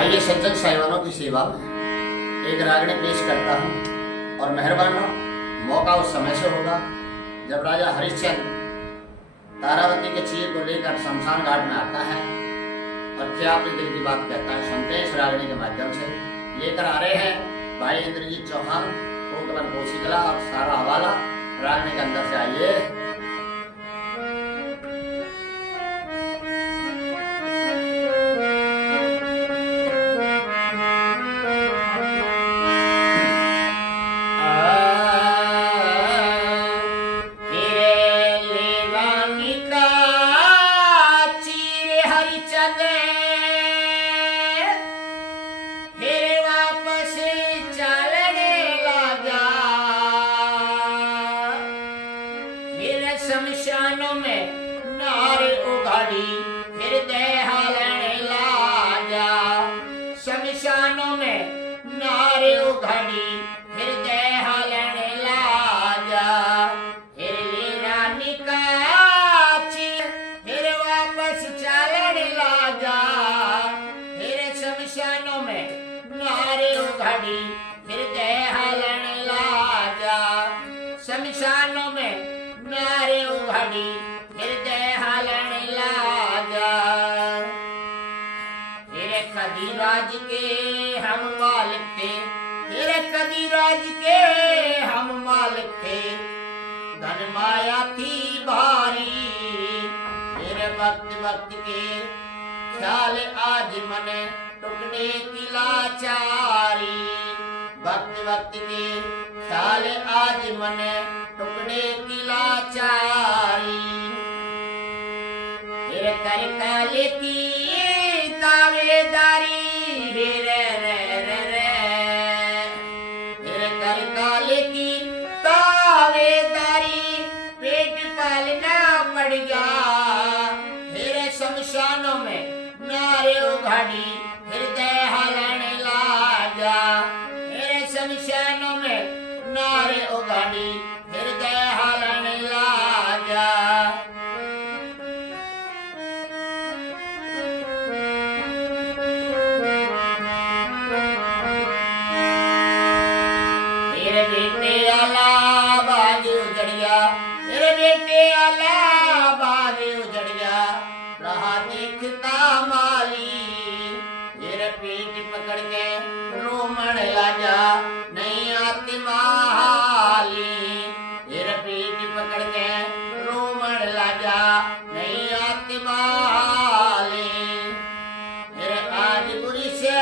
आइए सज्जन साहिबानों की सेवा में एक रागनी पेश करता हूँ। और मेहरबानों, मौका उस समय से होगा जब राजा हरिश्चंद्र तारावती के चीर को लेकर शमशान घाट में आता है और क्या अपने दिल की बात कहता है। सुनते हैं इस रागनी के माध्यम से। लेकर आ रहे हैं भाई इंद्रजीत चौहान, कोकलन कोशिकला और सारा हवाला। रागनी के अंदर से आइए। शमशानों में नारे उघाड़ी हृदय हालने लाजा। शमशानों में नारे उघाड़ी हृदय हालने लाजा। हिरली रानी का फिर वापस चालने लाजा। फिर शमशानों में नारे उघाड़ी हृदय हालने लाजा। शमशानों में नारे उघाड़ी हृदय हालने लाजा। फिर कदीराज के हम मालिक थे, फिर कदीराज के हम मालिक थे। धन माया थी भारी, फिर वक्त वक्त के ख्याल आज मने टुकड़े की लाचारी। वक्त वक्त के ख्याल आज मने टुकड़े की लाचारी। फिर कर काले की दावेदारी रे रे रे रे। फिर कर काले की दावेदारी पेट पालना पड़ गया। फिर शमशानों में नारे उघाड़ी हृदय हालने लाजा। फिर शमशानों में नारे उघाड़ी हृदय हालने लाजा। तेरे बेटे आला बाजू उजड़िया, तेरे बेटे आला बाजू उजड़िया। रहा देखता माली, तेरे पेट पकड़ के रोमन लाजा। नहीं आती माली, तेरे पेट पकड़ के रोमन लाजा। नहीं आती माली। तेरे आज बुरी से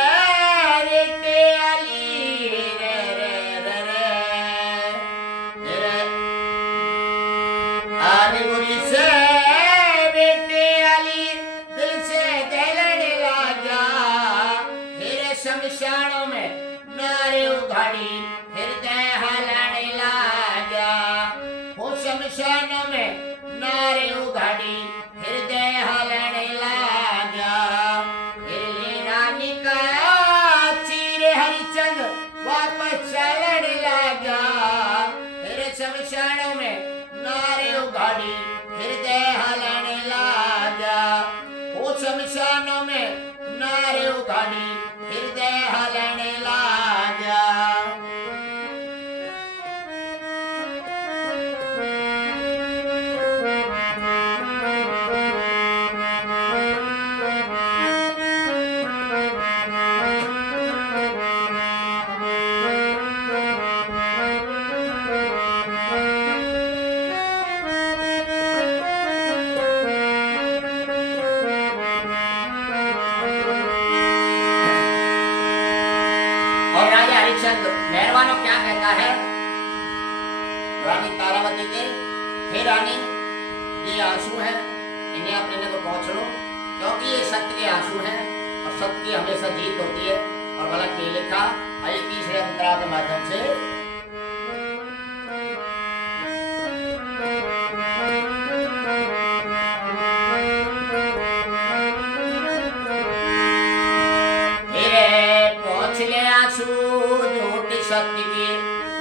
रेटे आली रे रे रे रे। तेरे आज बुरी से बेटे आली दिल से दहलने लाजा। तेरे शमशानों में नारे उघाड़ी हृदय हालने लाजा। वो शमशानों में नारे उघाड़ी हृदय हालने लाजा। हिरली रानी का चीर हरिचंद वापस चलने लाजा। तेरे शमशानों में नारे उघाड़ी हृदय हालने लाजा। वो शमशानों में नारे उघाड़ी हृदय हालने लाजा। और राजा हरिश्चंद्र मेहरबानों क्या कहता है रानी तारावती के। हे रानी, ये आंसू हैं, इन्हें अपने ने तो पहुंच लो, क्योंकि ये सत्य के आंसू हैं और सत्य की हमेशा जीत होती है। और भला के लिखा आइए तीसरे अंतरा के माध्यम से। शक्ति की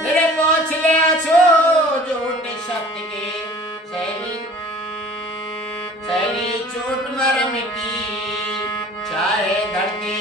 मेरे पहुंच ले आंसू झूठ शक्ति की। सैली चोट मरम की चाहे धरती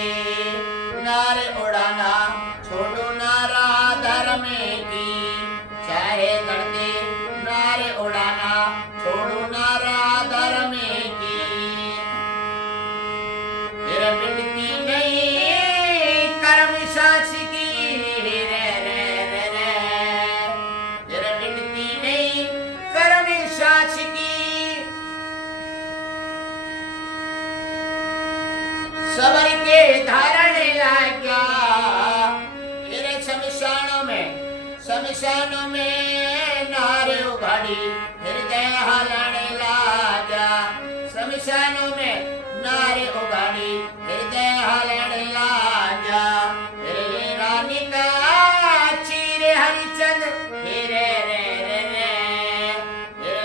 सबर के धारण लाग्या। तेरे शमशानों में नारे उघाड़ी हृदय हलन लाजा। शमशानों में नारे उघाड़ी हृदय हलन लाजा। रे रानी का चीर हरिचंद रे रे रे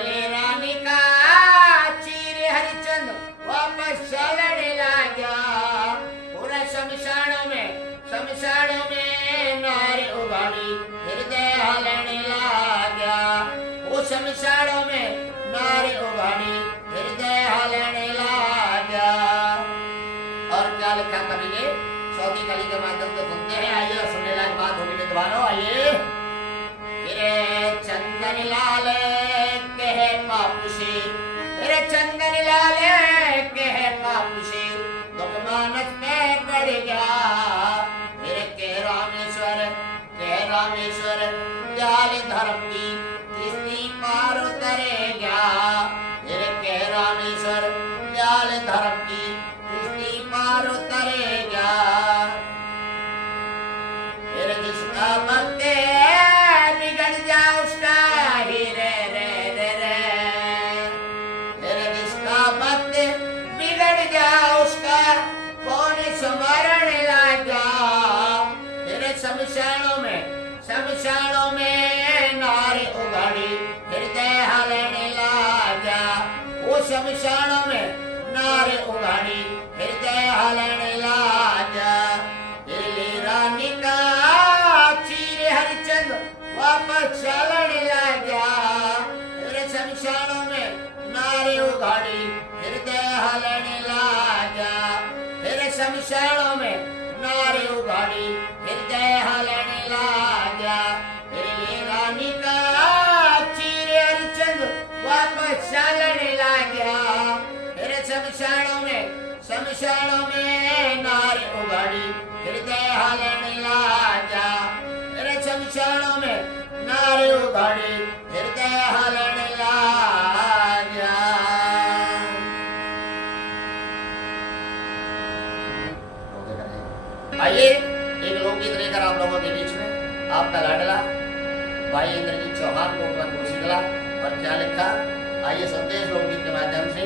रे रानी का चीर हरिचंद वापस चलन लागा। पूरा शमशानों में नारे उघाड़ी हृदय हलन लागा। वो शमशानों में नारे उघाड़ी हृदय हलन लागा। और क्या लिखा कवि ने चौथी कली के माध्यम से सुनते हैं। आइए सुनने लायक बात होगी विद्वानों। आइए रे चंदन लाल कहे पापुषी, रे चंदन लाल कहे पापुषी दुख मानस में पड़ गया। मेरे के रामेश्वर जाल धर्म की किस्ती पार उतरेगा। मेरे के रामेश्वर जाल धर्म की किस्ती पार उतरेगा। मेरे जिसका भक्त बिगड़ जा उसका ही रे रे रे रे। मेरे जिसका भक्त बिगड़ जा उसका कौन स्मरण लागा। तेरे शमशानों में नारे उघाड़ी हृदय हलन लागा। वो शमशानों में नारे उघाड़ी हृदय हलन लागा। रानी का चीर हरिचंद वापस चलन लागा। तेरे शमशानों में नारे उघाड़ी हृदय हलन लागा। तेरे शमशानों में नारे उघाड़ी हृदय हलन लागा। रानी का चीर हरिचंद वापस चलन लागा। तेरे शमशानों में नारे उघाड़ी हृदय हलन लागा। तेरे शमशानों में नारे उघाड़ी हृदय हलन लागा। आइए एक लोकगीत लेकर आप लोगों के बीच में आपका लाडला भाई इंद्रजीत चौहान को उपलब्ध शीतला और क्या लिखा। आइए सुनते हैं इस लोकगीत के माध्यम से।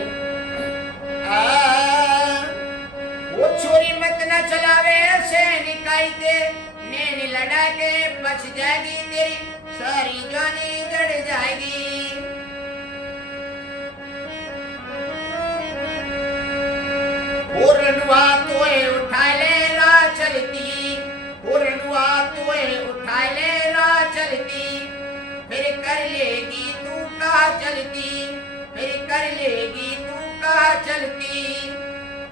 वो छोरी मत न चलावे ऐसे निकाई दे, नैन लड़ा के बच जाएगी तेरी सारी जानी जड़ जाएगी। पूर्णवा तोए उठा ले रा चलती, पूर्णवा तोए उठा ले रा चलती। फिर कर लेगी तू कहाँ चलती, फिर कर लेगी तू कहाँ चलती।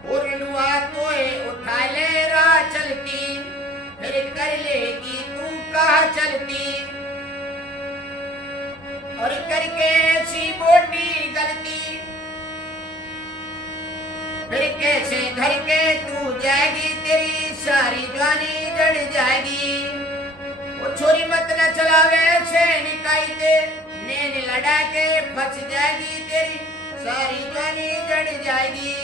पूर्णवा तोए उठा ले रा चलती, फिर कर लेगी तू कहाँ चलती। और करके ऐसी मोटी गलती फिर कैसे घर के तू जाएगी तेरी सारी जवानी जड़ जाएगी। वो छोरी मत न चलावे ऐसे निकाई दे, नैन लड़ा के बच जाएगी तेरी सारी जवानी जड़ जाएगी।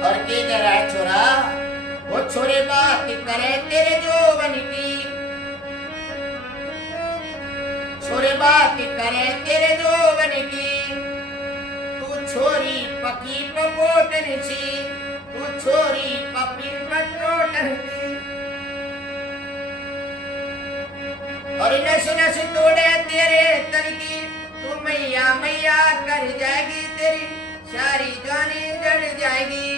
और के कह रहा है छोरा, वो छोरे बात करे तेरे जोबन की, छोरे बात करे तेरे जोबन की। छोरी पकी पकोटन सी, तू छोरी पपी पकोटन सी। और नस नस तोड़े तेरे तन की, तू मैया मैया कर जाएगी तेरी सारी जानी जड़ जाएगी।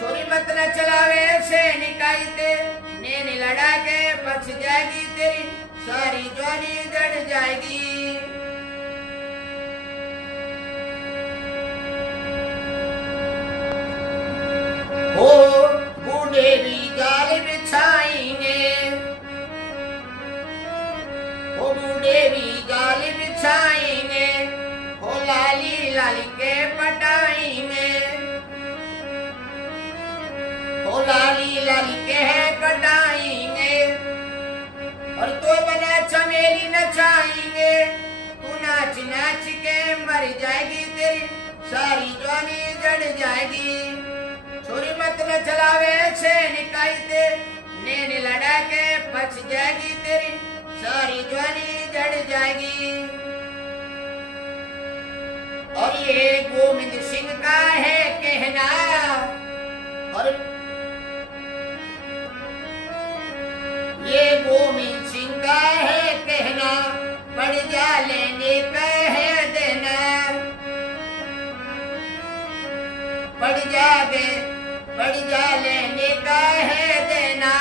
छोरी मत न चलावे से निकाई दे, नैन लड़ा के बच जाएगी तेरी सारी जानी जड़ जाएगी। हो बूढ़े भी जाल बिछाएंगे, हो बूढ़े भी जाल बिछाएंगे। हो लाली लाली के पटाएंगे, हो लाली लाली के पटाएंगे। और तो बना चमेली नचाएंगे, तू नाच नाच के मर जाएगी तेरी सारी जवानी जड़ जाएगी। छोरी मत न चलावे से निकाई ते, नैन लड़ा के पच जाएगी तेरी सारी जवानी जड़ जाएगी। और ये गोविंद सिंह का है कहना, और ये गोविंद सिंह का है कहना, पड़ जा लेने का है देना, पड़ जा लेने का है देना।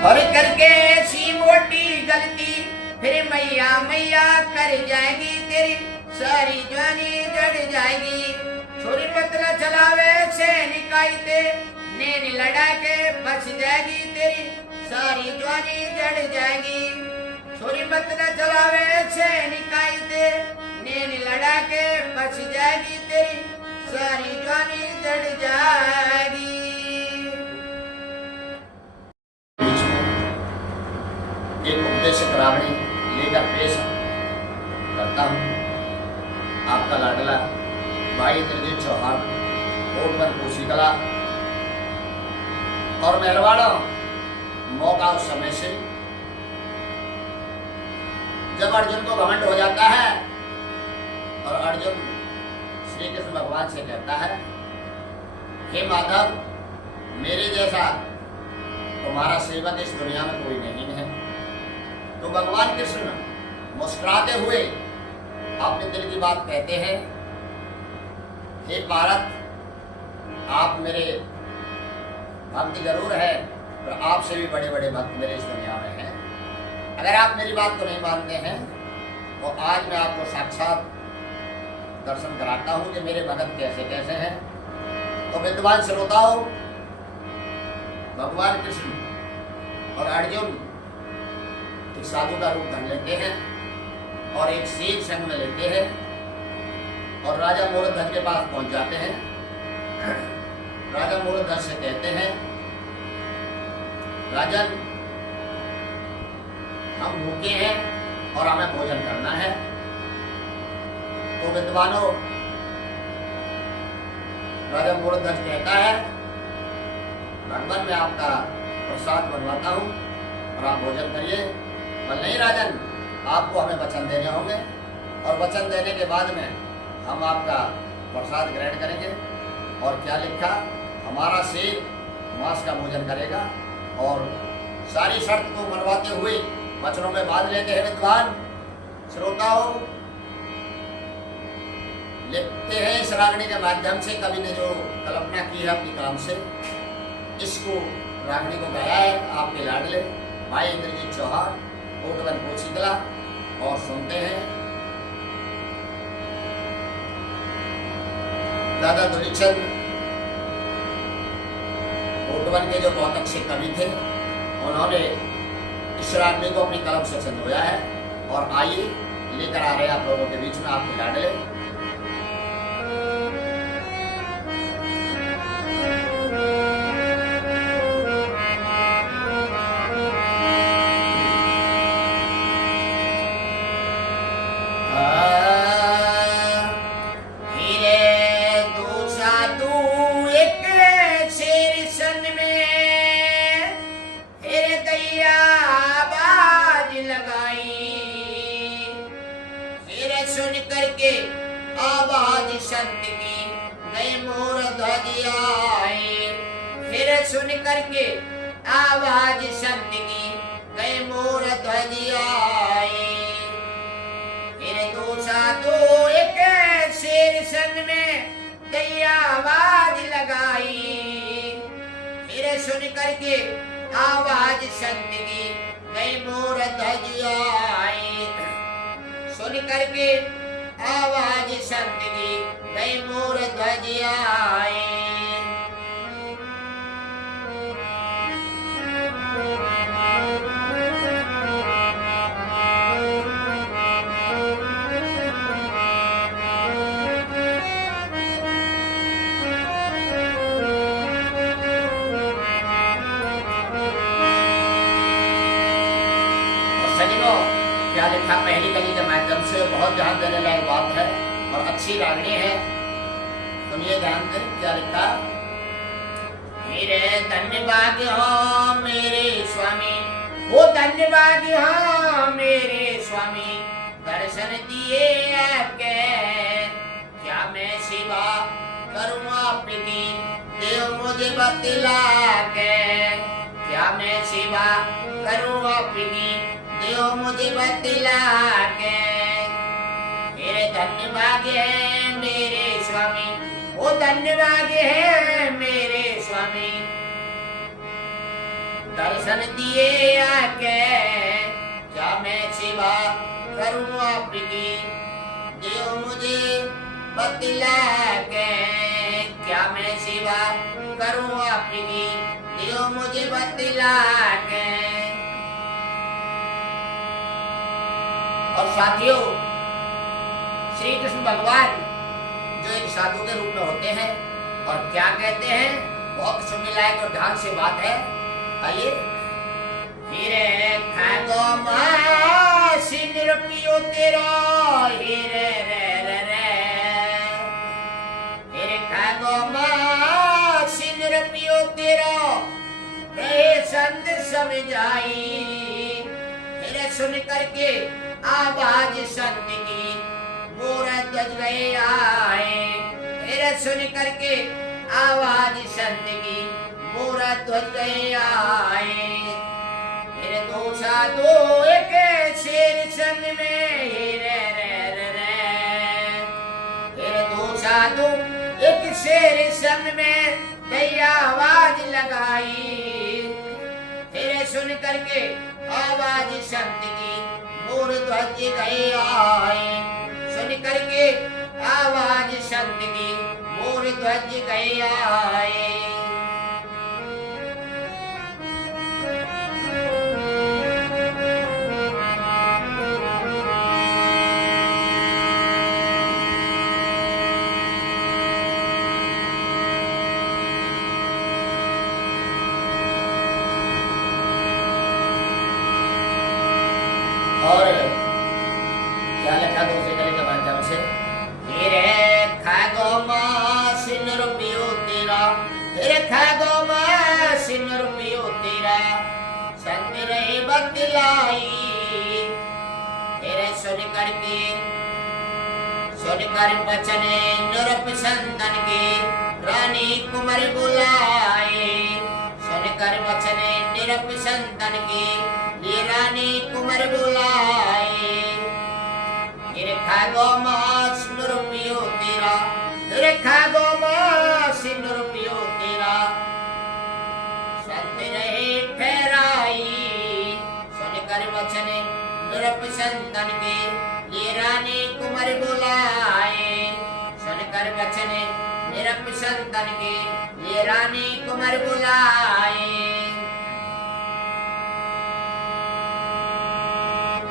और करके ऐसी मोटी गलती फिर मैया मैया कर जाएगी तेरी सारी जवानी जड़ जाएगी। छोरी मत न चलावे से निकाई ते, नैन लड़ा के बच जाएगी तेरी सारी जवानी जड़ जाएगी। छोरी मत न चलावे से निकाई ते, नैन लड़ा के बच जाएगी तेरी सारी जवानी जड़ जाएगी। एक उपदेशक रावणी लेकर पेश करता हूँ आपका लाडला भाई इंद्रजीत चौहान, कोटवन कोशिकला। और मेहरबानों, मौका उस समय से जब अर्जुन को घमंड हो जाता है और अर्जुन श्री कृष्ण भगवान से कहता है, हे माधव, मेरे जैसा तुम्हारा सेवक इस दुनिया में कोई नहीं है। तो भगवान कृष्ण मुस्कुराते हुए अपने दिल की बात कहते हैं, हे भारत, आप मेरे भक्त जरूर है, पर आपसे भी बड़े बड़े भक्त मेरे इस दुनिया में हैं। अगर आप मेरी बात को नहीं मानते हैं तो आज मैं आपको साक्षात दर्शन कराता हूं कि मेरे भक्त कैसे कैसे हैं। तो विद्वान श्रोताओं, भगवान कृष्ण और अर्जुन एक साधु का रूप धर लेते हैं और एक शेर संग में लेते हैं और राजा मूलधन के पास पहुंच जाते हैं। राजा मूलधन से कहते हैं, राजन, हम भूखे हैं और हमें भोजन करना है। तो विद्वानों, राजा मूलधन कहता है, भगवान मैं आपका प्रसाद बनवाता हूँ और आप भोजन करिए। पर नहीं राजन, आपको हमें वचन देने होंगे और वचन देने के बाद में हम आपका प्रसाद ग्रहण करेंगे। और क्या लिखा, हमारा शेर मांस का भोजन करेगा। और सारी शर्त को मनवाते हुए वचनों में बांध लेते हैं विद्वान श्रोताओं। लिखते हैं इस रागनी के माध्यम से, कवि ने जो कल्पना की है अपनी कलम से, इसको रागनी को गाया है आपके लाडले भाई इंद्रजीत चौहान, कोटवन कोशिकला। और सुनते हैं, दादा दुलीचंद कोटवन के जो बहुत अच्छे कवि थे, उन्होंने इस रागनी को अपनी कलम से संजोया है। और आइए लेकर आ रहे हैं आप लोगों के बीच में आपके लाडले सुन करके आवाज संत की गए मोर ध्वजियाए। फिर सुन करके आवाज संत की गए मोर ध्वजियाए। फिर दो साधु एक शेर संग में दैया आवाज लगाई। फिर सुन करके आवाज संत की गए मोर ध्वजियाए। सुन करके आवाज संत की गई मोर ध्वजियाए। लिखा पहली कली के माध्यम से, बहुत ध्यान देने लायक बात है और अच्छी रागनी है। सुनिए ध्यान से क्या लिखा। मेरे धन्यवाद हो मेरे स्वामी, वो धन्यवाद हो मेरे स्वामी, दर्शन दिए आपके, क्या मैं सेवा करूँ आपकी, देव मुझे बतला के, क्या मैं सेवा करूँ आपकी, देव मुझे बतला के। मेरे धन्यवाद है मेरे स्वामी, वो धन्यवाद है मेरे स्वामी, दर्शन दिए आके, क्या मैं सेवा करूँ आपकी, देव मुझे बतला के, क्या मैं सेवा करूँ आपकी, देव मुझे बतला के। और साथियों, श्री कृष्ण भगवान जो एक साधु के रूप में होते हैं और क्या कहते हैं, बहुत सुनने लायक और ध्यान से बात है। आइए। हीरे खागो मासी निरपियो तेरा, हीरे रे रे रे, हीरे खागो मासी निरपियो तेरा, रहे संत समझाई, हीरे सुन करके आवाज संत की, मोर ध्वज गए आए, हीरे सुन करके आवाज संत की, मोर ध्वज गए आए। मेरे दो साधु एक शेर संग में, हीरे रे रे रे, मेरे दो साधु एक शेर संग में, दैया आवाज लगाई, हीरे सुन करके आवाज संत की, मोर ध्वज गए आए, सुन करके आवाज संत की, मोर ध्वज गए आए। और क्या लिखा दूसरे कली के माध्यम से। हीरे खागो मासिन रुपयो तेरा, हीरे खागो मासिन रुपयो तेरा, संग रहे बतलाई, हीरे सुन कर बचन निरप संतन के, रानी कुमार बुलाए, सुन कर बचन निरप संतन के, ये रानी कुमार बुलाए। हीरे खागो मास रुपयो तेरा, हीरे खागो मास रुपयो तेरा, संत रहे ठहराई, सुन कर वचन निरप संतन के, ये रानी कुमार बुलाए, सुन कर वचन निरप संतन के, ये रानी कुमार बुलाए।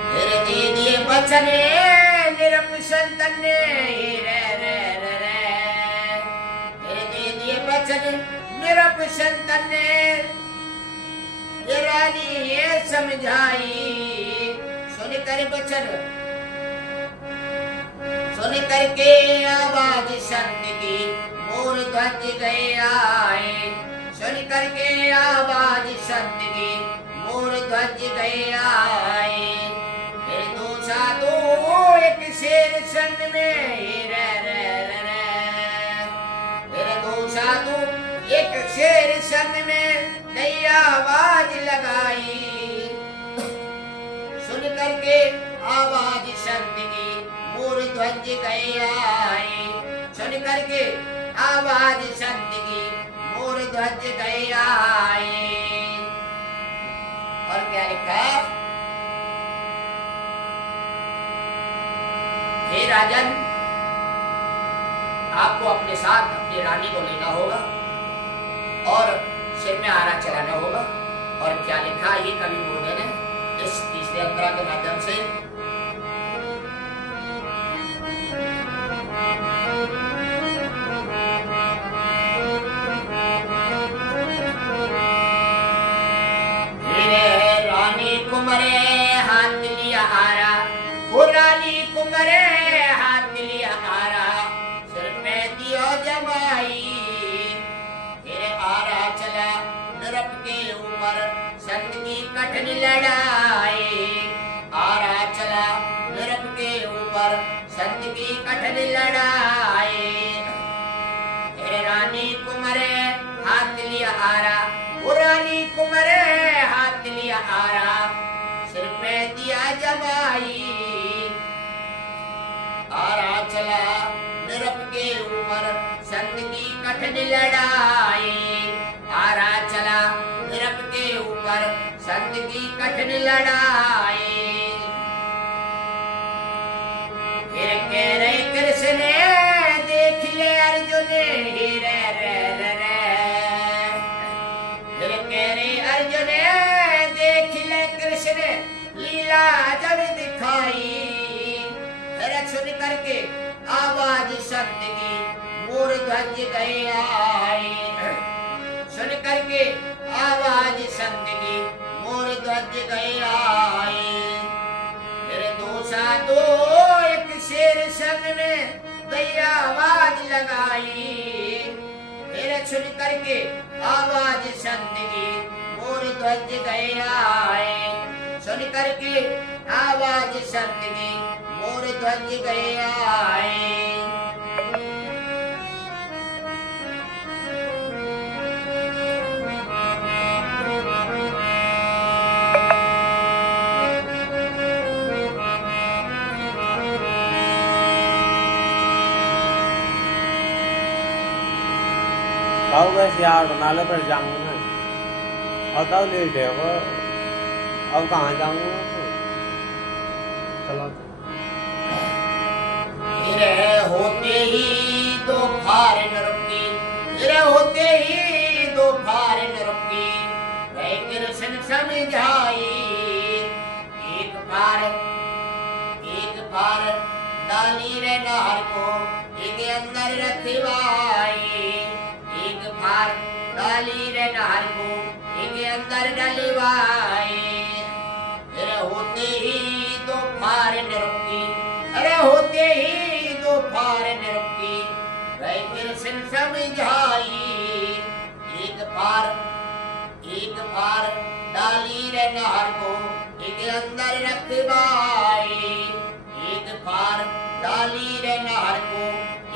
हीरे दे दिए वचन निरप संतन ने, हीरे रे रे रे, हीरे दे दिए वचन निरप संतन ने, ये रानी ये समझाई, सुन कर वचन, सुन करके आवाज संत की, मोर ध्वज गए आए, सुन करके आवाज संत की, मोर ध्वज गए आए। फिर दो साधु एक शेर संग में, हीरे रे रे रे, फिर दो साधु एक शेर संग में, दैया आवाज लगाई, सुन करके आवाज संत की, मोर ध्वज गए आए, सुन करके आवाज संत की, मोर ध्वज गए आए। और क्या लिखा। हे राजन, आपको अपने साथ अपनी रानी को लेना होगा और सिर में आरा चलाना होगा। और क्या लिखा ये कवि महोदय ने इस तीसरे अंतरा के माध्यम से। कठिन लड़ाई। आरा चला नृप के ऊपर संत की कठिन लड़ाई। फिर रानी कुमरे हाथ लिया आरा, वो रानी कुमरे हाथ लिया आरा, सिर पे दिया जमाई। आरा चला नृप के ऊपर संत की कठिन लड़ाई। आरा चला नृप के ऊपर संत की कठिन लड़ाई। फिर कह रहे कृष्ण देख ले अर्जुन हीरे रे रे रे। फिर कह रहे अर्जुन देख ले कृष्ण लीला जब दिखाई। फिर सुन करके आवाज संत की मोर ध्वज गई आई। सुन करके आवाज संत की मोर ध्वज गई आई। फिर दो साधु एक शेर संग में दैया आवाज लगाई। फिर सुन करके आवाज संत की मोर ध्वज गई आई। सुन करके आवाज संत की मोर ध्वज गई आई। कहो वैसे यार बना लो फिर जाऊंगा मैं। और तब लेट है वो, अब कहाँ जाऊंगा चलो। फिर होते ही दो फार नरक की, फिर होते ही दो फार नरक की, वह कृष्ण समझाई। एक फार डाली रे नार को एक अंदर रखवाई। एक फार डाली रे नार को एक अंदर डलवाई। फिर होते ही दो फार नरक की, अरे होते ही दो फार नरक की, वह कृष्ण समझाई। एक फार डाली रे नार को एक अंदर रखवाई। एक फार डाली रे नार को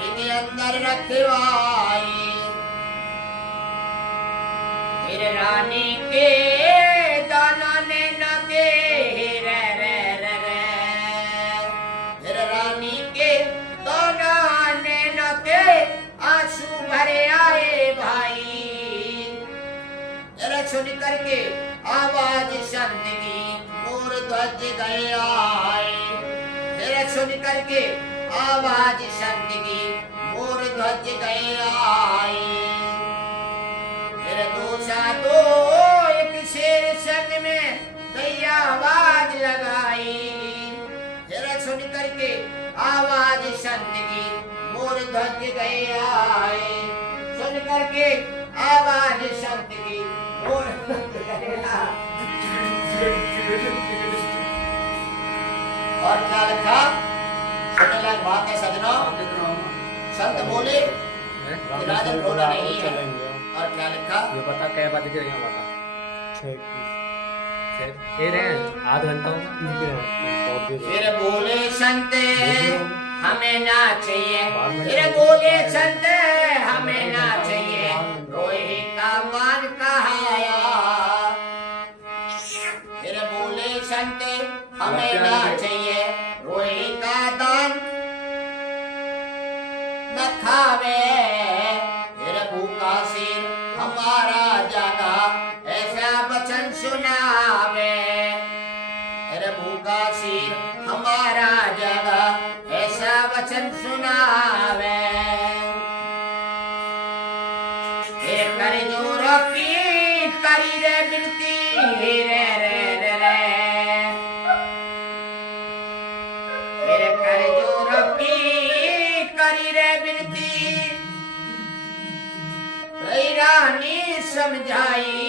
एक अंदर रखवाई। फिर रानी के दाना ने न दे रे रे रे रे। फिर रानी के दाना ने न दे आंसू भरे आए भाई। जरा सुन करके आवाज संत की मोर ध्वज गए आए। जरा सुन करके आवाज संत की मोर ध्वज गए आए। फिर दो साधु एक शेर संग में दैया आवाज लगाई। फिर सुन करके आवाज संत की मोर ध्वज गए आए। सुन करके आवाज संत की मोर ध्वज गए आए। और क्या लिखा? सुनने लायक बात है सजनों। संत बोले कि राजन रोना नहीं है। और क्या लिखा? ये बता क्या बात है यहाँ बता। ये रहे आधा घंटा फिर बोले संत हमें ना चाहिए। फिर बोले संत हमें ना चाहिए। रोए का मान कहाया। फिर बोले संत हमें ना चाहिए। रोए का दान न खावे। फिर भूखा सिर हमारा जागा ऐसा वचन सुनावे। फिर भूखा सिर हमारा जागा ऐसा वचन सुनावे। फिर कर जोर की करी रे बिनती रे रे रे रे। फिर कर जोर की करी रे बिनती रानी समझाई।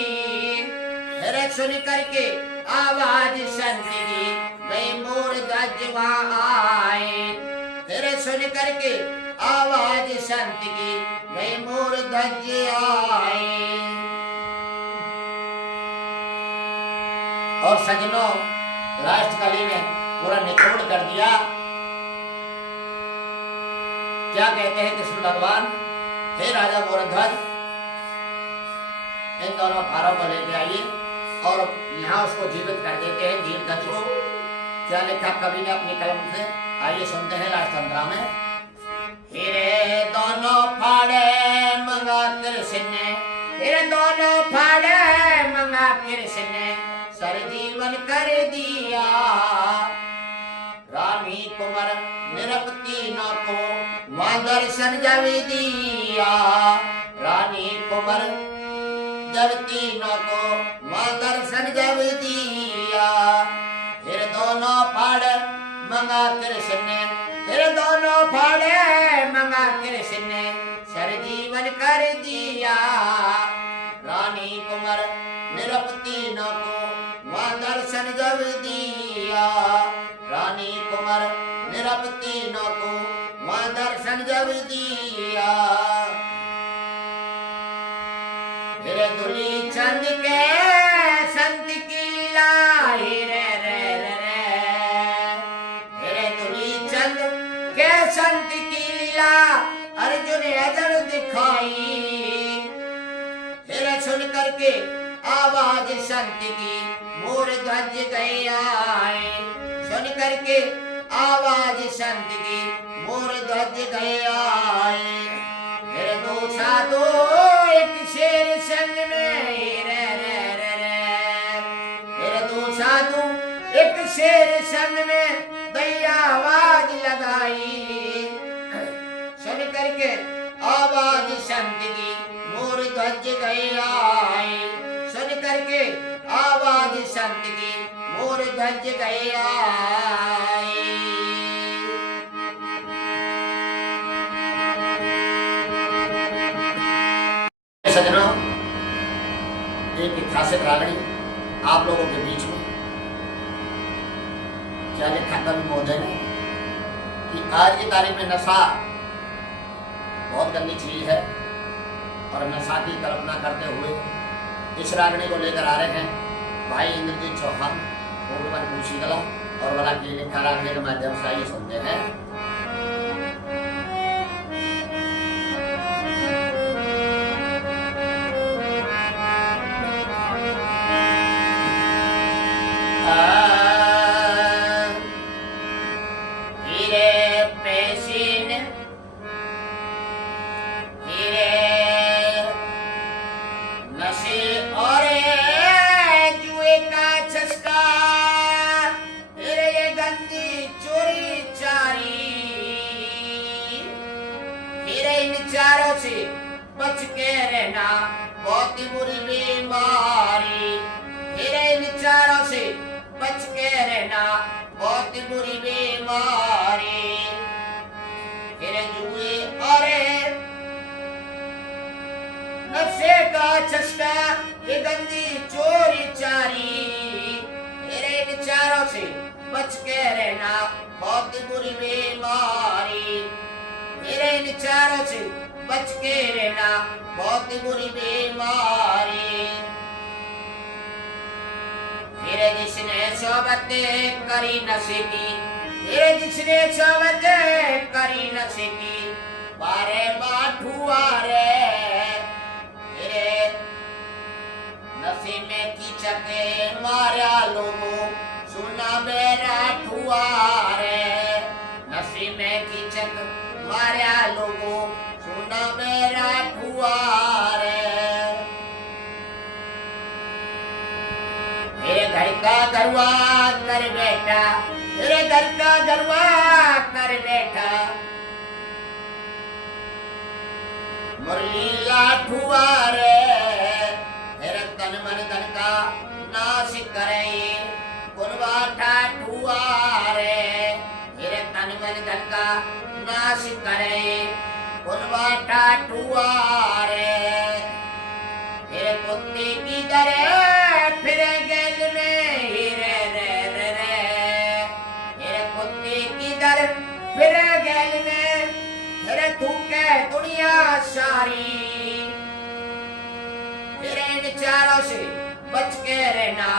फिर सुन करके आवाज संत की गई मोर ध्वज आए। फिर सुन करके आवाज संत की गई मोर ध्वज आए। सजनों लास्ट कली में पूरा निचोड़ कर दिया। क्या कहते हैं कृष्ण भगवान, हे राजा मोरध्वज, इन दोनों भारों को लेके आइए और यहाँ उसको जीवित कर देते हैं, जीव गति को। क्या लिखा कवि ने अपनी कलम से, आइए सुनते हैं लास्ट अंतरा में। हिरे दोनों फाड़े मंगा कृष्ण ने, हिरे दोनों फाड़े मंगा कृष्ण ने, सर जीवन कर दिया। रानी कुंवर निरपति न को वहाँ दर्शन जब दिया। रानी कुंवर जब तीनों को वहाँ दर्शन जब दिया। फिर दोनों फाड़े मंगा कृष्ण ने, फिर दोनों फाड़े मंगा कृष्ण ने, सर जीवन कर दिया। रानी कुंवर निरपति न को वहाँ दर्शन जब दिया। रानी कुंवर निरपति न को वहाँ दर्शन जब दिया। हिरे दुली चंद के संत की लीला, हिरे रे रे रे, हिरे दुली चंद के संत की लीला, अर्जुन अजर दिखाई। हिरे सुन करके आवाज संत की मोर ध्वज गए आए। सुन करके आवाज संत की मोर ध्वज गए आए। फिर दो साधु एक शेर संग में, रे रे रे रे, फिर दो साधु एक शेर संग में दैया आवाज लगाई। सुन करके आवाज संत की मोर ध्वज गए आए। सुन करके आवाज संत की मोर ध्वज गए आए। सजनों, एक ऐतिहासिक रागणी आप लोगों के बीच में। क्या लिखा कवि महोदय ने कि आज की तारीख में नशा बहुत गंदी चीज है और नशा की कल्पना करते हुए इस रागणी को लेकर आ रहे हैं भाई इंद्रजीत चौहान, पूर्णवन कुशीकला और वाला की लिखा रागणी के माध्यम से। आइए सुनते हैं। हीरे पेशीन, हीरे नशे और जुए का चस्का, हीरे ये गंदी चोरी चारी। हीरे इन चारों से बच के रहना बहुत ही बुरी बीमारी। हीरे इन चारों से बच के रहना बहुत ही बुरी बीमारी। हीरे जुए और नशे का चस्का, ये गंदी चोरी चारी। हीरे इन चारों से बच के रहना बहुत ही बुरी बीमारी। हीरे इन चारों से बच के रहना बहुत ही बुरी बीमारी। हीरे जिसने सोबत करी नशे की, हीरे जिसने सोबत करी नशे की, बारे बाठुआ रे। हीरे नशे में कीचक मारा लोगों, सुना मेरा ठुआ रे। नशे में कीचक मारा लोगों, सुना मेरा ठुआ रे। मेरे घर का गरवा कर बैठा, मेरे घर का गरवा कर बैठा। मुरली लाठुआ रे, मेरे तन मन धन का नाश करे। कुनवा ठाठुआ रे, मेरे तन मन धन का नाश करे। कुनवा ठाठुआ रे, मेरे कुत्ते की दरे फिरे गेल में, हीरे रे रे रे। मेरे कुत्ते की दर फिरे गेल में, मेरे थूके दुनिया सारी। मेरे इन चारों से बच के रहना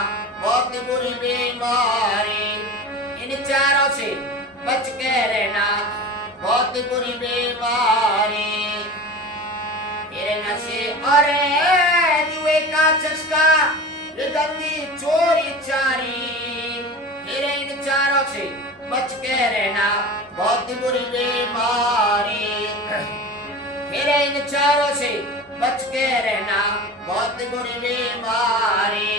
बहुत बहुत बुरी बीमारी, इन चारों से बच के रहना, बहुत बुरी बीमारी। मेरे नशे और जुए का चस्का, ये गंदी चोरी चारी, मेरे इन चारों से बच के रहना, बहुत बुरी बीमारी। मेरे इन चारों से बच के रहना, बहुत बुरी बीमारी।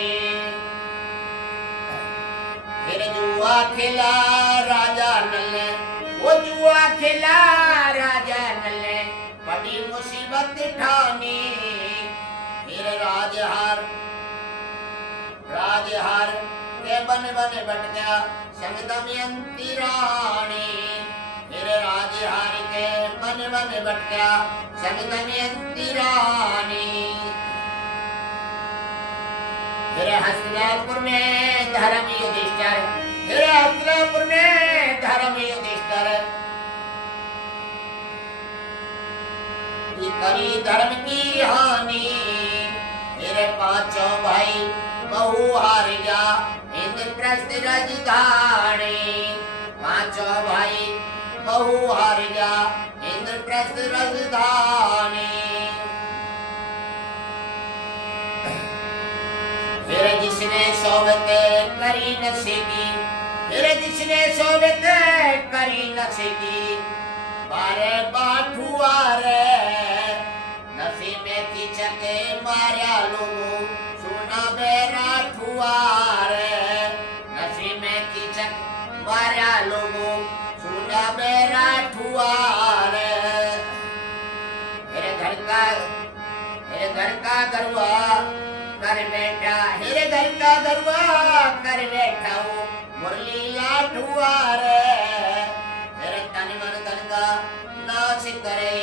फिर जुआ खेला राजा नल्ले, वो जुआ खेला राजा नल्ले, बड़ी मुसीबत ठानी। फिर राजहार के बन बट गया संग दमयंती रानी। फिर राजहार के बन बट गया संग दमयंती रानी। फिर हस्तिनापुर में धर्म युधिष्ठिर, फिर हस्तिनापुर में धर्म युधिष्ठिर करी धर्म की हानि। फिर पांचों भाई बहु हार गया इंद्रप्रस्थ राजधानी। पांचों भाई बहु हार गया इंद्रप्रस्थ राजधानी। फिर जिसने सोबत करी नशे की, फिर जिसने सोबत करी नशे की, बारे बाठुआ रे नशे में खींचक मारा लोगो, सुना बेरा ठुआ रे नशे में खींचक मारा लोगो, सुना बेरा ठुआ रे। मेरे घर का गरुआ कर बैठा, मेरे घर का गरुआ कर बैठा हूँ मुरली लाठुआ रे। मेरे तन मन धन का नाश करे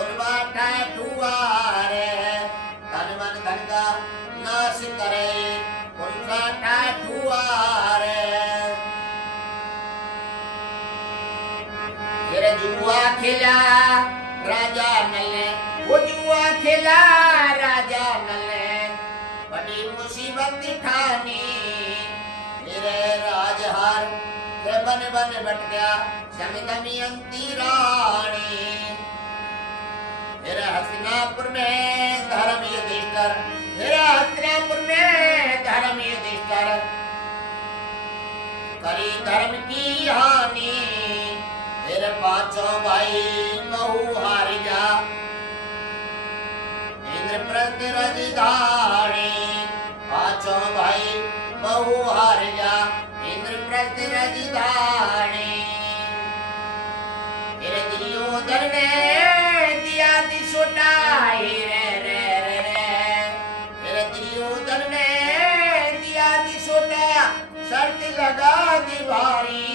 उर्वाठा ठुआ रे। तन मन धन का नाश करे उर्वाठा ठुआ रे। फिर जुआ खेला राजा नल्ले, वो जुआ खेला राजा नल्ले, बड़ी मुसीबत ठानी। मेरे राजहार के बन बट गया संग दमयंती रानी। फिर हस्तिनापुर में धर्म युधिष्ठिर, फिर हस्तिनापुर में धर्म युधिष्ठिर करी धर्म की हानि। फिर पांचों भाई बहु हार गया इंद्रप्रस्थ राजधानी। पांचों भाई बहु हार गया इंद्रप्रस्थ राजधानी। फिर दुर्योधन ने दिया दिशोटा रे रे रे रे। फिर दुर्योधन ने दिया दिशोटा शर्त लगा दी भारी।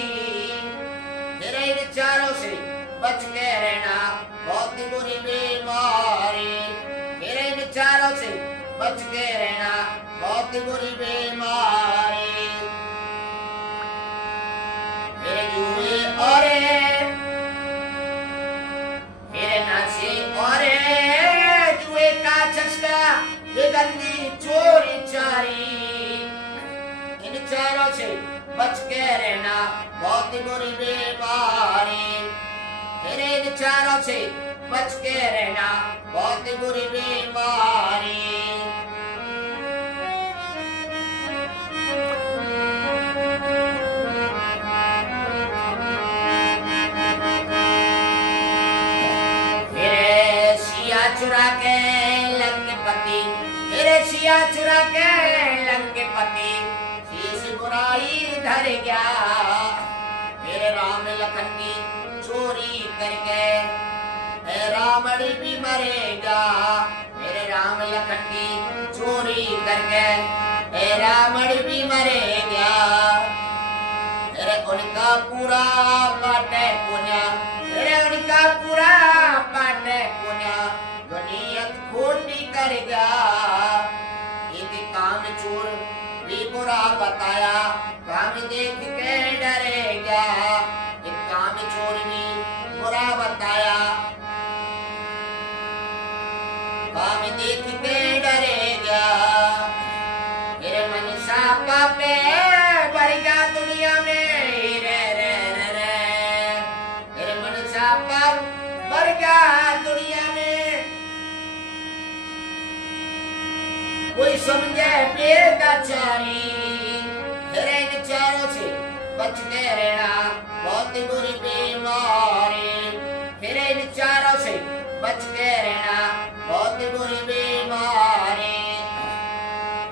फिर इन चारों से बच के रहना, बहुत बुरी बीमारी। फिर इन चारों से बच के रहना, बहुत बुरी बीमारी। फिर जुए और फिर नशे और जुए का चस्का, ये गंदी चोरी चारी, इन चारों से बच के रहना, बहुत बुरी बीमारी। फिर इन चारों से बच के रहना, बहुत बुरी बीमारी। चुरा के लंकेपति, फिर सिया चुरा के लंकेपति, शीश बुराई धर गया। फिर राम लखन की चोरी करके रावण भी मरेगा। फिर राम लखन की चोरी करके रावण भी मरेगा। फिर उनका पूरा पाटे पुण्य, फिर उनका पूरा पाटे पुण्य, दुनियत खोटी करेगा। एक काम चोर भी बुरा बताया, काम देख के डरेगा। एक काम चोर भी बुरा बताया, काम देख के डरेगा। फिर मनसा पापे कोई समझे बेगाचारी। फिर इन चारों से बच के रहना बहुत बुरी बीमारी। फिर इन चारों से बच के रहना बहुत बुरी बीमारी।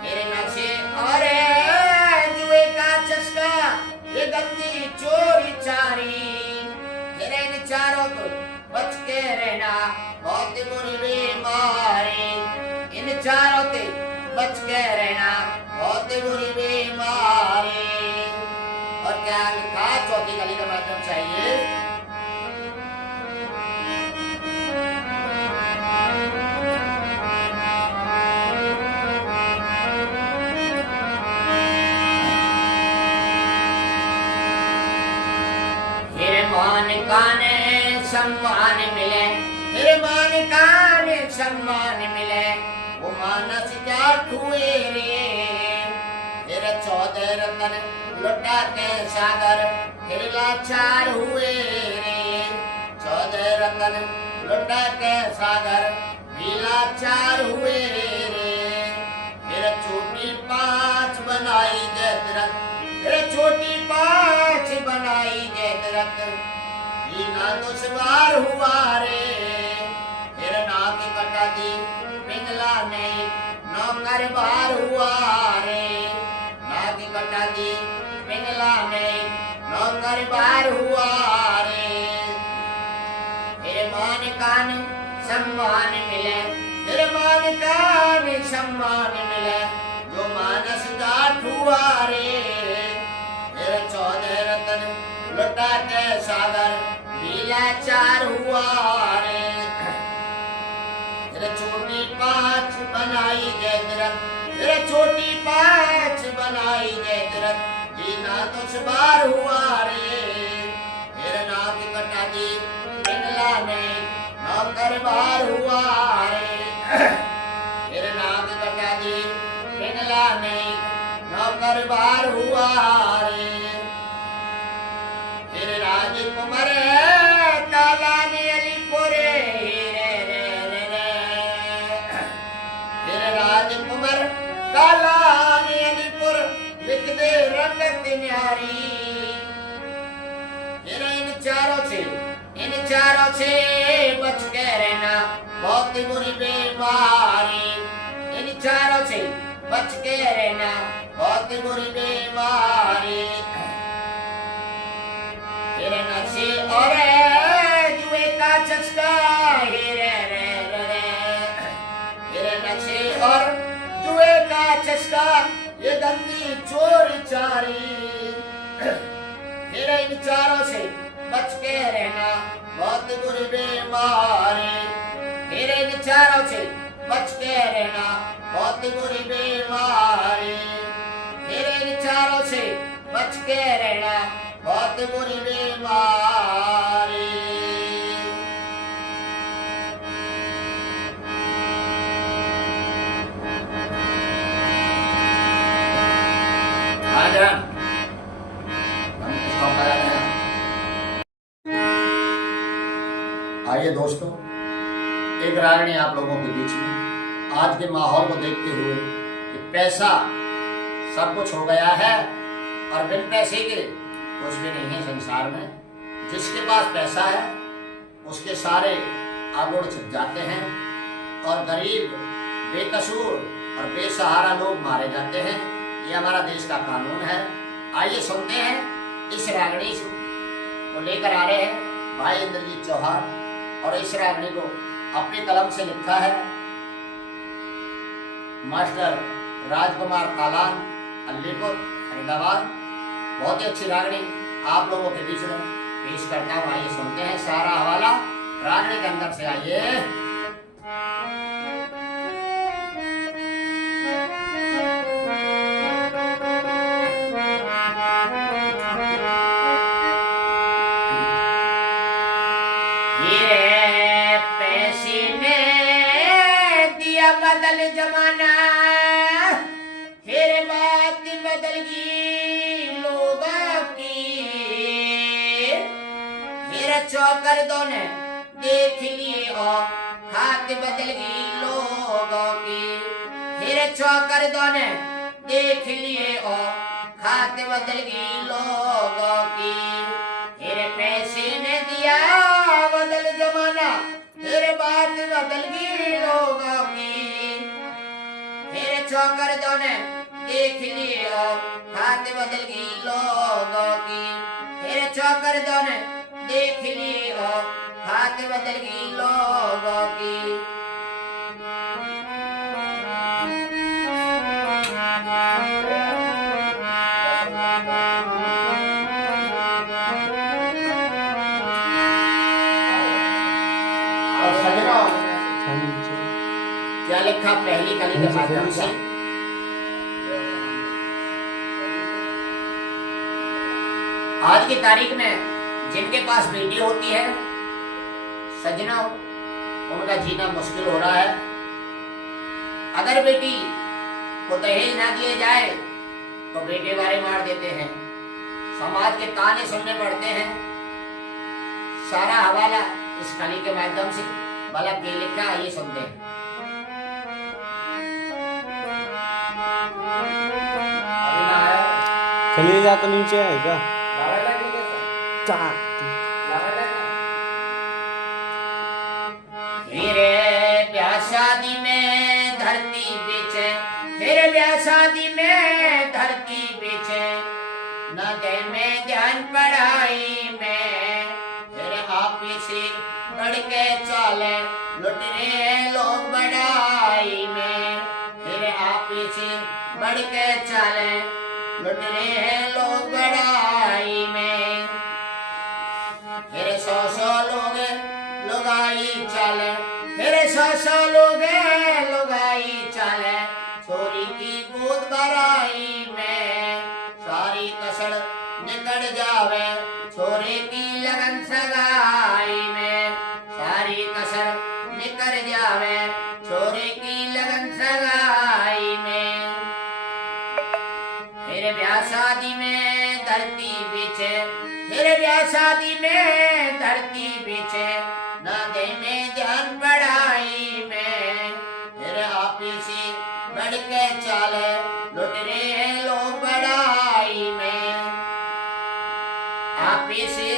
फिर नशे और जुए का चस्का ये गंदी चोरी चारी। फिर इन चारों को बच के रहना बहुत बुरी बीमारी। इन चारों से बच के रहना बहुत बुरी बीमारी। और क्या लिखा चौथी गली का माध्यम चाहिए। मान काने सम्मान मिले। फिर मान काने सम्मान मिले वो मानस जाट हुए रे। फिर 14 रतन लुटा के सागर फिर लाचार हुए रे। 14 रतन लुटा के सागर फिर लाचार हुए रे। फिर छोटी 5 बनाई जयद्रथ। फिर छोटी 5 बनाई जयद्रथ। ना दुश्वार हुआ रे। फिर नाक कटा दी पिंगला ने नौकर बार हुआ रे। नाक कटा दी पिंगला ने नौकर बार हुआ रे। फिर मान कान सम्मान मिले। फिर मान कान सम्मान मिले जो मानस जाट हुआ रे। फिर 14 रतन लुटा के सागर लाचार हुआ रे। फिर छोटी 5 बनाई जयद्रथ। फिर छोटी 5 बनाई जयद्रथ। जीना दुश्वार हुआ रे। फिर नाक कटा दी पिंगला ने नौकर बार हुआ रे। फिर नाक कटा दी पिंगला ने नौकर बार हुआ रे। फिर राजकुमार कालानीपुर लिख दे रंगत न्यारी। फिर इन चारों से बच के रहना बहुत बुरी बीमारी। इन चारों से बच के रहना बहुत बुरी बीमारी। फिर नशे और जुए का चस्का फिर नशे और जुए का चस्का ये गंदी चोरी चारी। फिर इन चारों से बच के रहना बहुत बुरी बीमारी। फिर इन चारों से बच के रहना बहुत बुरी बीमारी। फिर इन चारों से बच के रहना बहुत बुरी बीमारी। आइए दोस्तों, एक रागनी आप लोगों के बीच में आज के माहौल को देखते हुए कि पैसा सब कुछ हो गया है और बिन पैसे के कुछ भी नहीं है संसार में। जिसके पास पैसा है उसके सारे आगुड़ छिप जाते हैं और गरीब, बेकसूर और बेसहारा लोग मारे जाते हैं। ये हमारा देश का कानून है। आइए सुनते हैं इस रागनी को लेकर आ रहे हैं भाई इंद्रजीत चौहान। और इस रागनी को अपनी कलम से लिखा है मास्टर राजकुमार कालान, अलीपुर, फरीदाबाद। बहुत ही अच्छी रागनी आप लोगों के बीच में पेश करता हूँ। आइए सुनते हैं सारा हवाला रागनी के अंदर से। आइए बदल जमाना फिर बात बदल गई लोगों की। फिर चौकर दोने देख लिए और हाथ बदल गई लोगों की। फिर चौकर दोने देख लिए और खाते बदल गई लोगों की। फिर पैसे ने दिया बदल जमाना, फिर बात बदल गई लोगों की। फिर चौकर दोने देख लिए और खाते बदल गई लोगों की। फिर चौकर दोने देख लिए और खाते बदल गई लोगों की। क्या लिखा पहली कली के माध्यम से? आज की तारीख में जिनके पास बेटी होती है सजना, उनका जीना मुश्किल हो रहा है। अगर बेटी को दहेज ना दिए जाए तो बेटे वारे मार देते हैं, समाज के ताने सुनने पड़ते हैं। सारा हवाला इस कली के माध्यम से भला के लिखा ये सुनते हैं। चलिए जा तो नीचे है क्या? मेरे ब्याह शादी में धरती बिछे, मेरे ब्याह शादी में धरती बिछे, न दे में ध्यान पढ़ाई में। फिर आप से बढ़ के चाले लुट रहे लोग बढ़ाई में। फिर आप से बढ़ के चाले लुट रहे हैं लोग बढ़ाई में। फिर 100 लोग लुगाई चले, फिर 100 लोग लुगाई चले, छोरी की गोद भराई में। सारी कसर निकल जावे छोरे की लगन सगाई में। सारी कसर निकल जावे छोरे की लगन सगाई में। फिर ब्याह शादी में धरती बिछे, फिर ब्याह शादी में धरती बिछे, ना दे में ध्यान पढ़ाई में। फिर आप से बढ़ के चाले लुट रहे हैं लोग बढ़ाई में। आप से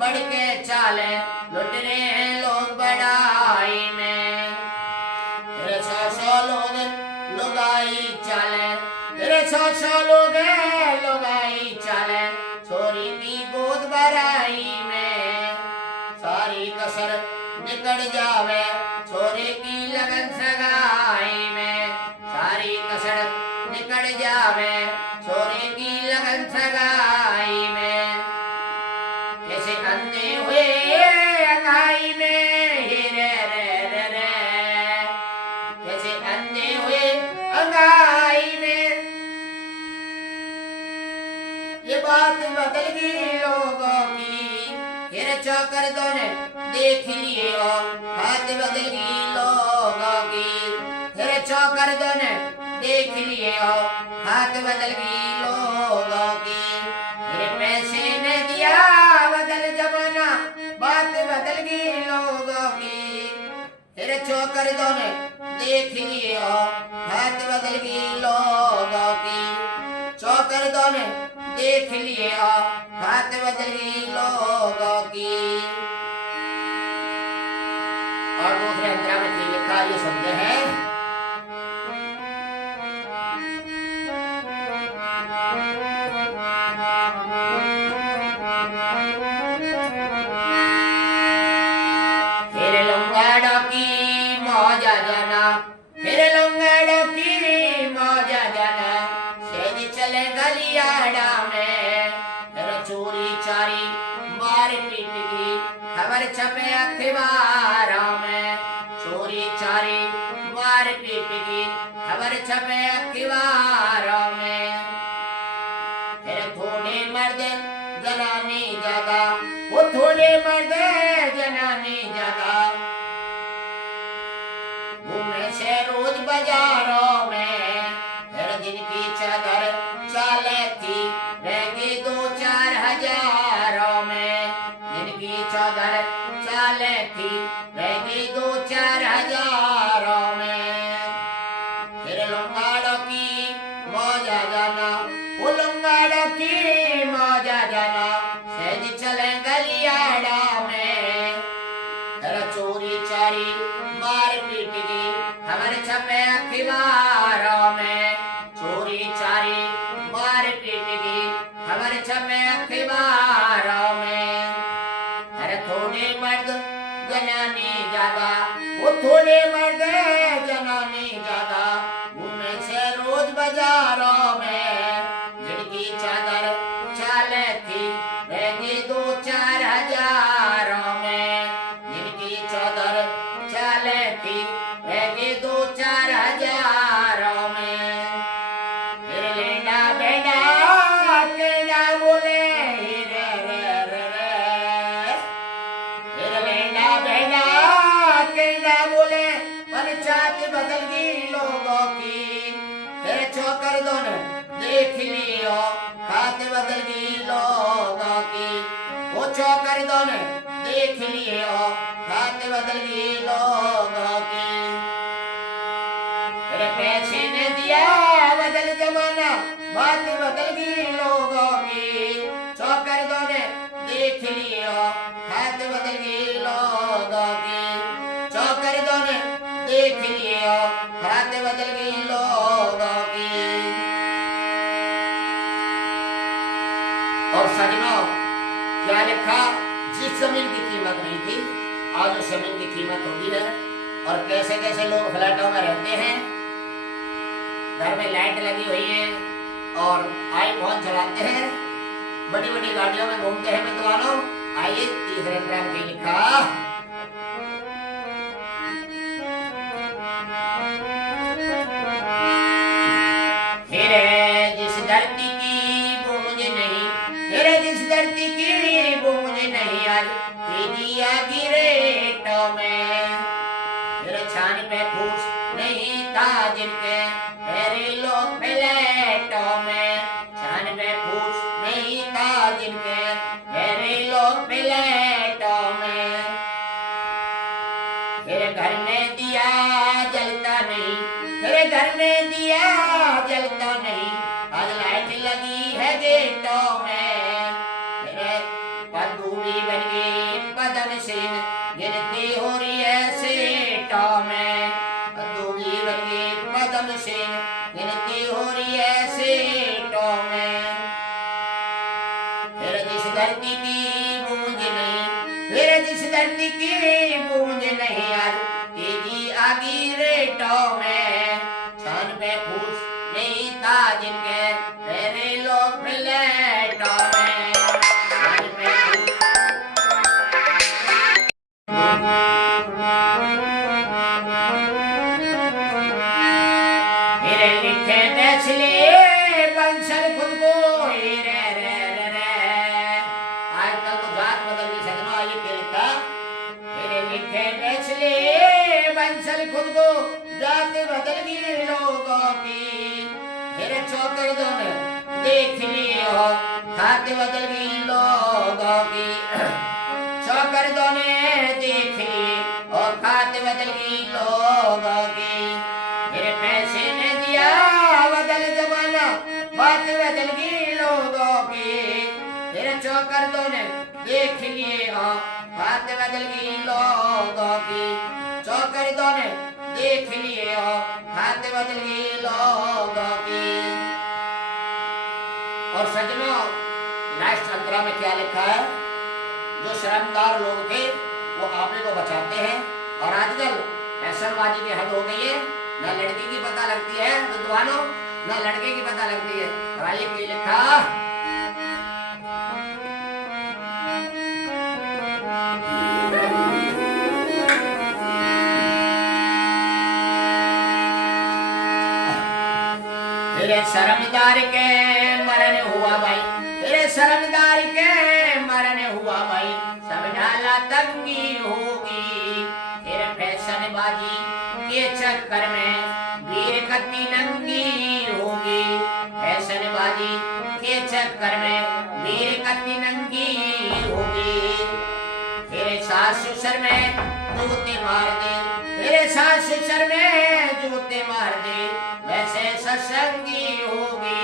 बढ़ के चाले लुट रहे हैं लोग बढ़ाई में। फिर 100 लोग लुगाई चले, फिर 100 लोग लुगाई चले, छोरी की गोद भराई में। सारी कसर निकल जावे छोरे की लगन सगाई में। सारी कसर निकल जावे छोरे की लगन सगाई में। कैसे अंधे हुए अंगाई में ही रे रे रे रे, कैसे अंधे हुए अंगाई में। ये बात बदल गई लोगों की। फिर चौकर दोने देख लिए और बात बदल गई लोगों की। फिर चौकर दोने देख लिए और हाथ बदल गई लोगों की। फिर पैसे ने दिया बदल जमाना, बात बदल गई लोगों की। फिर चौकर दोने देख लिए और हाथ बदल गई लोगों की। चौकर दोने देख लिए और हाथ बदल गई लोगों की। और दूसरे अंतरा में लिखा ये शब्द है, फिर लंगाड़ों की मौजा जाना, फिर लंगाड़ों की मौजा जाना, सेज चले गलियाड़ा में। फिर चोरी चारी मार पीट की खबर छपे अखबारों में। चोरी चारी मार पीट की खबर छपे अखबारों में। फिर थोड़े मर्द जनानी ज्यादा, वो थोड़े मर्द जनानी ज्यादा, घूमे से रोज बाजारों में। फिर जिनकी चादर चाले थी रहेगी 2-4 हजारों में। जिनकी चादर चाले थी रहेगी 2-4 हजारों में। चोरी चारी मार पीट की खबर छपे अखबारों में, चोरी चारी मार पीट की खबर छपे अखबारों में। अरे थोड़े मर्द जनानी ज्यादा, वो थोड़े मर्द जनानी ज्यादा घूमे से रोज बाजारों में, जिनकी चादर चाले थी रहेंगी 2-4 हजारों में, जिनकी चादर चाले थी रहेंगी 2-4 हजारों में। फिर लेना बेटा केड़ा बोले रे रे रे रे, फिर लेना बेटा केड़ा बोले पंचायत बदल गई लोगों की, फिर चौकर दोनों देख लियो खाते बदल गई लोगों की, वो चौकर दोनों देख लियो खाते बदल गई लोगों की। फिर पैसे ने दिया बदल जमाना बात बदल गई लोगों की, चौकर दोनों देख लियो खाते बदल गई लोगों की, चौकर दोनों देख लियो खाते बदल गई लोगों की। और सजनों क्या लिखा, जिस जमीन की कीमत नहीं थी आज उस जमीन की कीमत होगी है। और कैसे कैसे लोग फ्लैटों में रहते हैं, घर में लाइट लगी हुई है और आईफोन चलाते हैं, बड़ी बड़ी गाड़ियों में घूमते हैं विद्वानों। आइए तीसरे ट्रैक में लिखा, फिर जिस धरती की बूंद नहीं, फिर जिस धरती की बूंद नहीं आज दिया गिरेटों में, फिर छान पे फूस नहीं था जिनके मेरे लोग फ्लैटों में, छान पे फूस नहीं था जिनके मेरे लोग फ्लैटों में। फिर घर में दिया जलता नहीं, फिर घर में दिया जलता नहीं आज लाइट लगी है गेटों में, फिर पदूरी बन गई पदम सिंह गिनती हो रही है सीटों में, पदूरी बन गई पदम सिंह गिनती हो रही है सीटों में। फिर जिस धरती की बूंद नहीं, फिर जिस धरती की बूंद नहीं आज तेजी आगी रेटों में, छान पे फूस नहीं था जिनके मेरे लोग फ्लैटों में, छान पे फूस। फिर लिखे फैसले बंसल खुद को रे रे रे रे, आजकल तो बात बदल गई सजनों। आइए क्या लिखा, फिर लिखे फैसले बंसल खुद को जात बदल गई लोगों की, फिर चौकर दोनों देख लियो खाते बदल गई लोगों की, चौकर दोनों देख ली और खाते बदल गई लोगों की। फिर पैसे ने दिया बदल जमाना बात बदल गई लोगों की, फिर चौकर दोनों देख लिए और बात बदल गई लोगों की, चौकर दोनों देख लिए और बात बदल गई लोगों की। और सजनों लास्ट अंतरा में क्या लिखा है, जो शर्मदार लोग थे वो आपे को बचाते हैं, और आजकल फैशनबाजी की हद हो गई है, न लड़की की पता लगती है विद्वानों न लड़के की पता लगती है। और आइए क्या लिखा, तेरे शर्मदार के मरण हुआ भाई, तेरे शर्मदार के मरण हुआ भाई, सब डाला तंगी होगी, तेरे फैशनबाजी के चक्कर में वीर कत्ती नंगी होगी, फैशनबाजी के चक्कर में वीर कत्ती नंगी होगी। तेरे सास ससुर में जूते मार दे, तेरे सास ससुर में जूते मार दे, वैसे सत्संगी होगी।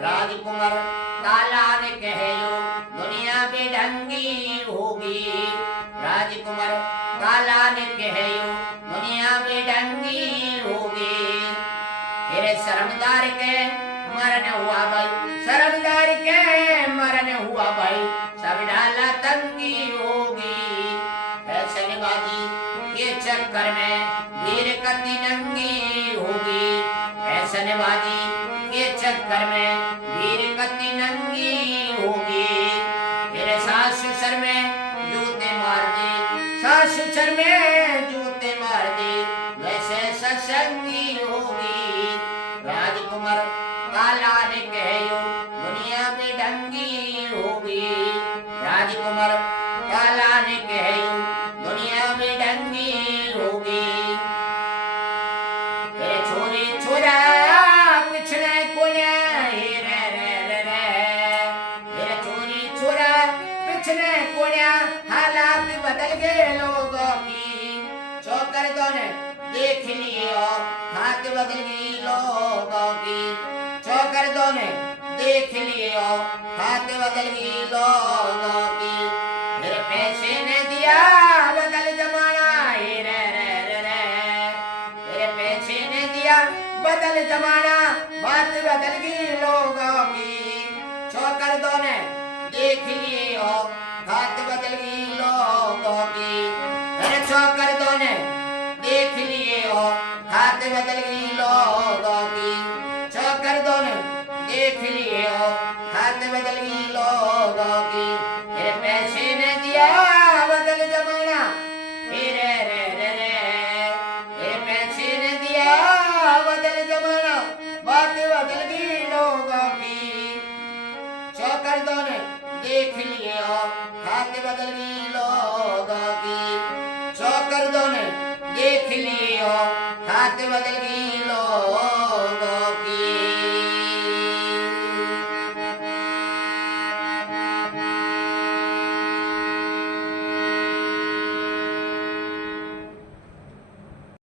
राजकुमार काला ने कहो दुनिया बेढंगी होगी, राजकुमार काला ने कहो दुनिया में डंगी होगी। फिर शर्मदार के मरण हुआ भाई, शर्मदार के मरण हुआ भाई, सब डाला तंगी होगी। फैसलेबाजी के चक्कर में वीर कति नंगी होगी। फैसलेबाजी के चक्कर में वीर कति नंगी होगी। फिर सास ससुर में जूते मार दे, सास ससुर में जूते मार दे, वैसे सत्संगी होगी। राजकुमार काला ने कहो दुनिया में डंगी होगी। राजकुमार काला ने कहो दुनिया में डंगी होगी। फिर छोरी छोरा पिछड़े कोया रे रे रे रे। फिर छोरी छोरा पिछड़े कोया हालात बदल गए लोगों की। चौकर दोने देख लियो हाथ बदल गई लोगों की। चौकर दोने देख लियो हाथ बदल गई लोगों की। फिर पैसे ने दिया बदल जमाना रे रे रे रे। फिर पैसे ने दिया बदल जमाना, बात बदल गई लोगों की। चौकर दोने देख लियो हाथ बदल गई लोगों की। फिर चौकर दोने देख लिए हो हाथ बदल गई लोगों की। चौकर दोने देख लिए हो हाथ बदल गई लोगों की। फिर पैसे ने दिया बदल जमाना फिर रे रे रे। फिर पैसे ने दिया बदल जमाना, बात बदल गई लोगों की। चौकर दोने देख लिए हो हाथ बदल गई लोगों की। चौकर दोने देख लियो हाथ बदल गई